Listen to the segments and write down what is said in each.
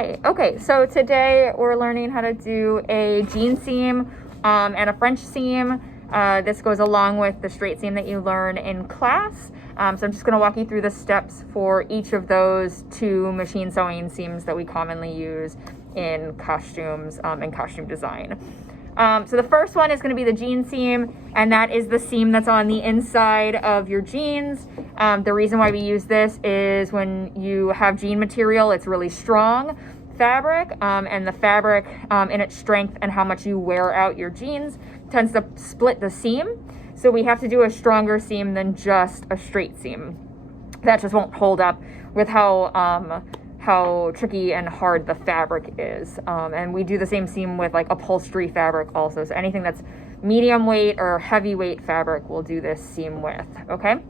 Hi, okay, so today we're learning how to do a jean seam and a French seam. This goes along with the straight seam that you learn in class. So I'm just going to walk you through the steps for each of those two machine sewing seams that we commonly use in costumes and costume design. So the first one is going to be the jean seam, and that is the seam that's on the inside of your jeans. The reason why we use this is when you have jean material, it's really strong fabric, and the fabric in its strength and how much you wear out your jeans tends to split the seam. So we have to do a stronger seam than just a straight seam. That just won't hold up with how tricky and hard the fabric is. And we do the same seam with like upholstery fabric also. So anything that's medium weight or heavyweight fabric we'll do this seam with, okay?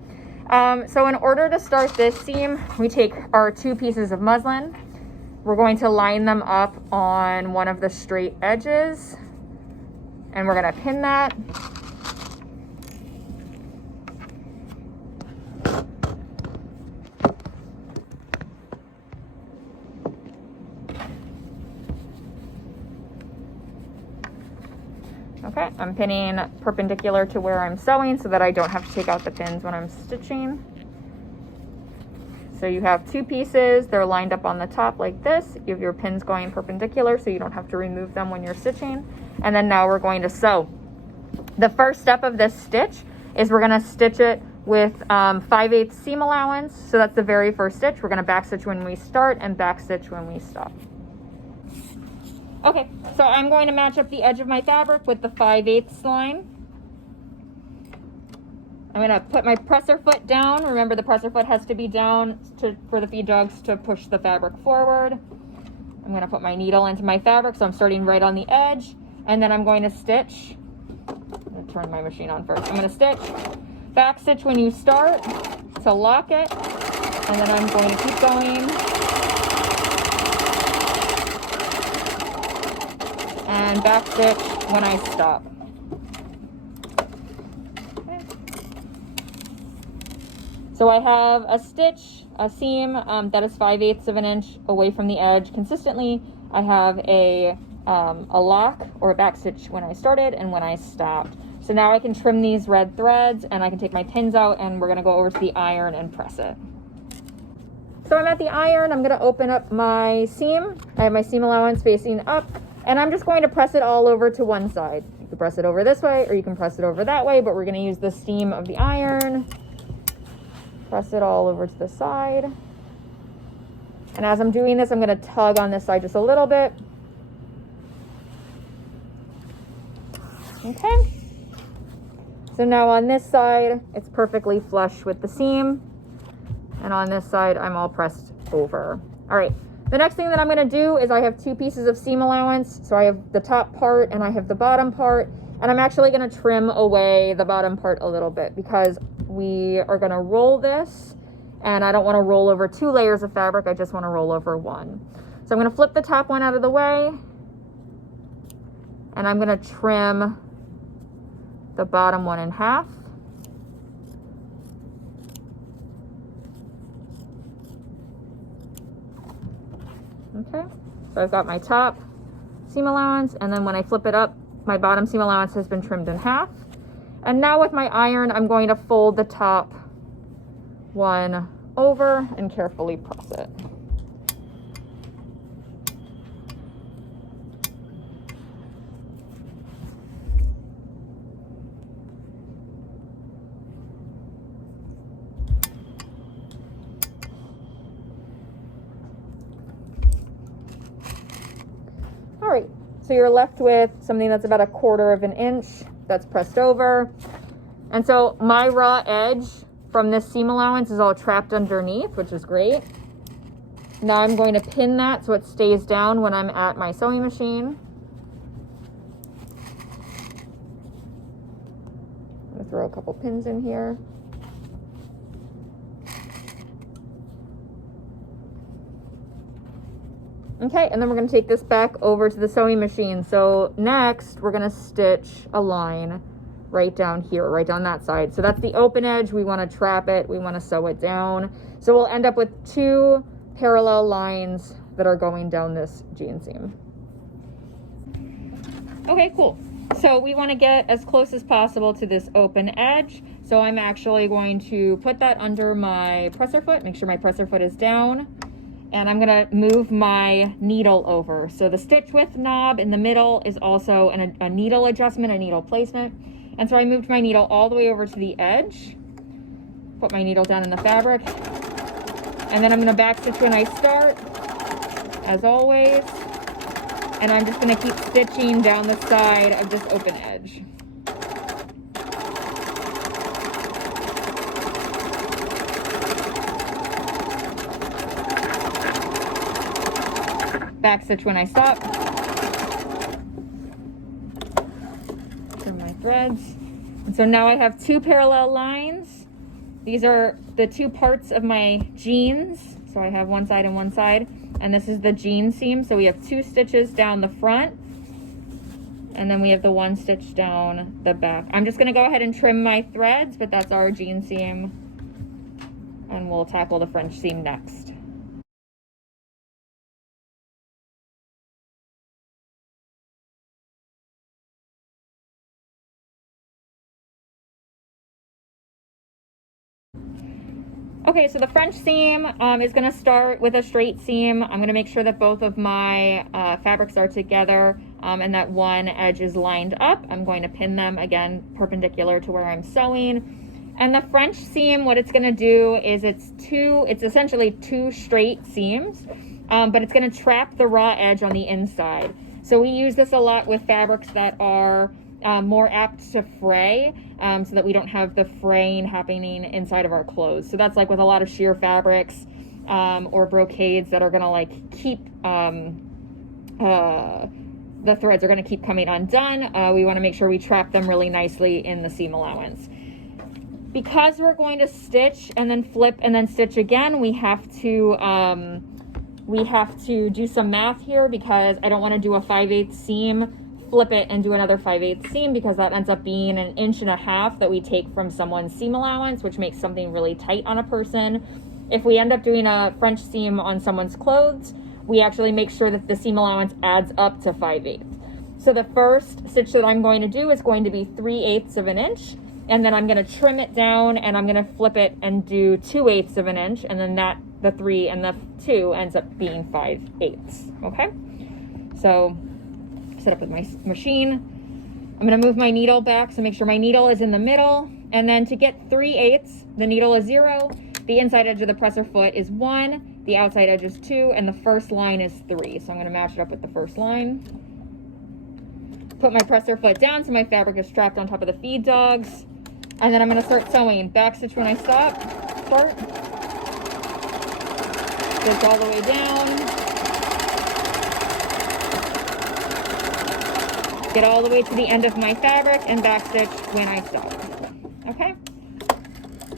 So in order to start this seam, we take our two pieces of muslin. We're going to line them up on one of the straight edges, and we're gonna pin that. Okay, I'm pinning perpendicular to where I'm sewing so that I don't have to take out the pins when I'm stitching. So you have two pieces, they're lined up on the top like this. You have your pins going perpendicular so you don't have to remove them when you're stitching. And then now we're going to sew. The first step of this stitch is we're gonna stitch it with 5/8 seam allowance. So that's the very first stitch. We're gonna back stitch when we start and back stitch when we stop. Okay, so I'm going to match up the edge of my fabric with the 5/8 line. I'm gonna put my presser foot down. Remember, the presser foot has to be down for the feed dogs to push the fabric forward. I'm gonna put my needle into my fabric, so I'm starting right on the edge, and then I'm going to stitch. I'm gonna turn my machine on first. I'm gonna stitch, back stitch when you start to lock it, and then I'm going to keep going. And back stitch when I stop. Okay. So I have a stitch, a seam that is 5/8 of an inch away from the edge consistently. I have a lock or a back stitch when I started and when I stopped. So now I can trim these red threads and I can take my pins out, and we're gonna go over to the iron and press it. So I'm at the iron. I'm gonna open up my seam. I have my seam allowance facing up. And I'm just going to press it all over to one side. You can press it over this way or you can press it over that way, but we're going to use the steam of the iron. Press it all over to the side. And as I'm doing this, I'm going to tug on this side just a little bit. Okay. So now on this side, it's perfectly flush with the seam. And on this side, I'm all pressed over. All right. The next thing that I'm going to do is I have two pieces of seam allowance. So I have the top part and I have the bottom part. And I'm actually going to trim away the bottom part a little bit because we are going to roll this. And I don't want to roll over two layers of fabric. I just want to roll over one. So I'm going to flip the top one out of the way. And I'm going to trim the bottom one in half. Okay, so I've got my top seam allowance, and then when I flip it up, my bottom seam allowance has been trimmed in half. And now with my iron, I'm going to fold the top one over and carefully press it. All right, so you're left with something that's about 1/4 of an inch that's pressed over. And so my raw edge from this seam allowance is all trapped underneath, which is great. Now I'm going to pin that so it stays down when I'm at my sewing machine. I'm gonna throw a couple pins in here. Okay, and then we're going to take this back over to the sewing machine. So next, we're going to stitch a line right down here, right down that side. So that's the open edge. We want to trap it. We want to sew it down. So we'll end up with two parallel lines that are going down this jean seam. Okay, cool. So we want to get as close as possible to this open edge. So I'm actually going to put that under my presser foot, make sure my presser foot is down, and I'm going to move my needle over. So the stitch width knob in the middle is also a needle adjustment, a needle placement. And so I moved my needle all the way over to the edge, put my needle down in the fabric, and then I'm going to back stitch when I start, as always. And I'm just going to keep stitching down the side of this open edge. Back stitch when I stop. Trim my threads. And so now I have 2 parallel lines. These are the 2 parts of my jeans. So I have one side and one side. And this is the jean seam. So we have 2 stitches down the front. And then we have the 1 stitch down the back. I'm just gonna go ahead and trim my threads, but that's our jean seam. And we'll tackle the French seam next. Okay, so the French seam is going to start with a straight seam. I'm going to make sure that both of my fabrics are together and that one edge is lined up. I'm going to pin them, again, perpendicular to where I'm sewing. And the French seam, what it's going to do is it's essentially 2 straight seams, but it's going to trap the raw edge on the inside. So we use this a lot with fabrics that are more apt to fray, so that we don't have the fraying happening inside of our clothes. So that's like with a lot of sheer fabrics or brocades that are gonna like keep the threads are gonna keep coming undone. We wanna make sure we trap them really nicely in the seam allowance. Because we're going to stitch and then flip and then stitch again, we have to do some math here, because I don't wanna do a 5/8 seam, flip it and do another 5/8 seam, because that ends up being 1.5 inches that we take from someone's seam allowance, which makes something really tight on a person. If we end up doing a French seam on someone's clothes, we actually make sure that the seam allowance adds up to 5/8. So the first stitch that I'm going to do is going to be 3/8 of an inch, and then I'm going to trim it down and I'm going to flip it and do 2/8 of an inch, and then the 3 and the 2 ends up being 5/8. Okay, so set up with my machine. I'm going to move my needle back, so make sure my needle is in the middle, and then to get 3/8, the needle is 0, the inside edge of the presser foot is 1, the outside edge is 2, and the first line is 3. So I'm going to match it up with the first line. Put my presser foot down so my fabric is strapped on top of the feed dogs, and then I'm going to start sewing. Back stitch when I start. Stitch all the way down. Get all the way to the end of my fabric and back stitch when I stop. Okay,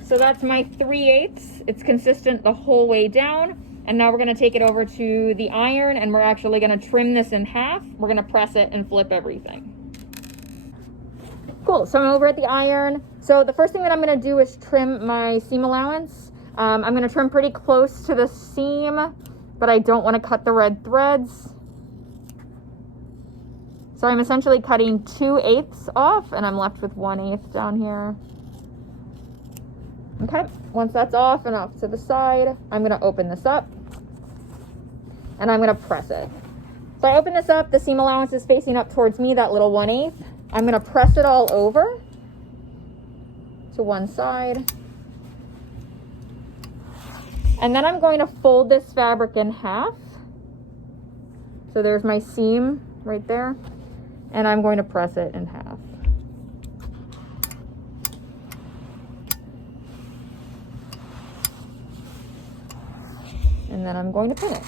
so that's my 3/8. It's consistent the whole way down. And now we're going to take it over to the iron, and we're actually going to trim this in half. We're going to press it and flip everything. Cool, so I'm over at the iron. So the first thing that I'm going to do is trim my seam allowance. I'm going to trim pretty close to the seam, but I don't want to cut the red threads. So I'm essentially cutting 2/8 off, and I'm left with 1/8 down here. Okay, once that's off and off to the side, I'm gonna open this up and I'm gonna press it. So I open this up, the seam allowance is facing up towards me, that little 1/8. I'm gonna press it all over to one side. And then I'm going to fold this fabric in half. So there's my seam right there. And I'm going to press it in half. And then I'm going to pin it.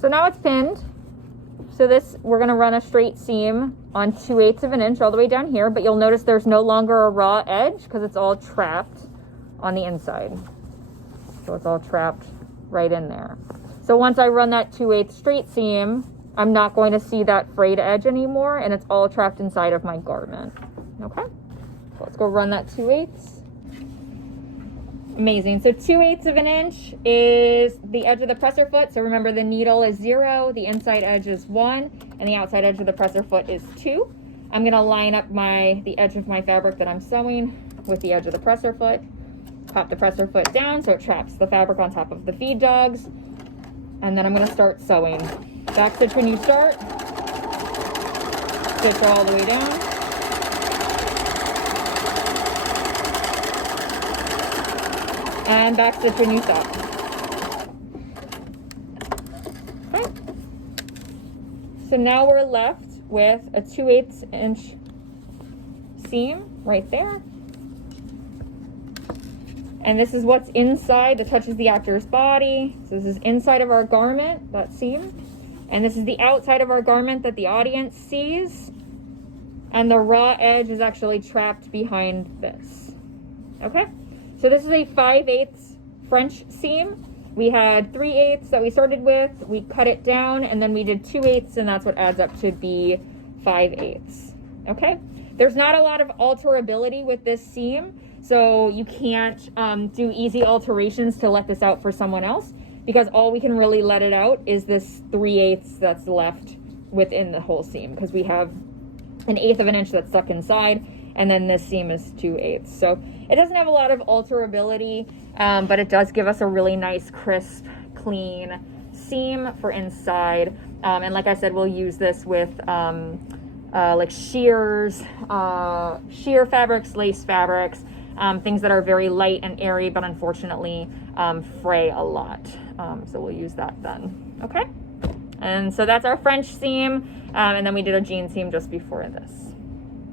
So now it's pinned. So this, we're going to run a straight seam on 2/8 of an inch all the way down here, but you'll notice there's no longer a raw edge because it's all trapped on the inside. So it's all trapped right in there. So once I run that 2/8 straight seam, I'm not going to see that frayed edge anymore, and it's all trapped inside of my garment. Okay, so let's go run that 2/8. Amazing. So 2/8 of an inch is the edge of the presser foot. So remember, the needle is 0, the inside edge is 1, and the outside edge of the presser foot is 2. I'm going to line up the edge of my fabric that I'm sewing with the edge of the presser foot. Pop the presser foot down so it traps the fabric on top of the feed dogs. And then I'm going to start sewing. Back stitch when you start. Stitch all the way down. And back stitch when you stop. Okay. So now we're left with a 2/8 inch seam right there. And this is what's inside that touches the actor's body. So this is inside of our garment, that seam. And this is the outside of our garment that the audience sees. And the raw edge is actually trapped behind this. Okay? So this is a 5/8 French seam. We had 3/8 that we started with. We cut it down, and then we did 2/8, and that's what adds up to be 5/8. Okay? There's not a lot of alterability with this seam. So you can't do easy alterations to let this out for someone else, because all we can really let it out is this 3/8 that's left within the whole seam, because we have 1/8 of an inch that's stuck inside, and then this seam is 2/8. So it doesn't have a lot of alterability, but it does give us a really nice, crisp, clean seam for inside. And like I said, we'll use this with like shears, sheer fabrics, lace fabrics, things that are very light and airy, but unfortunately fray a lot. So we'll use that then. Okay. And so that's our French seam. And then we did a jean seam just before this.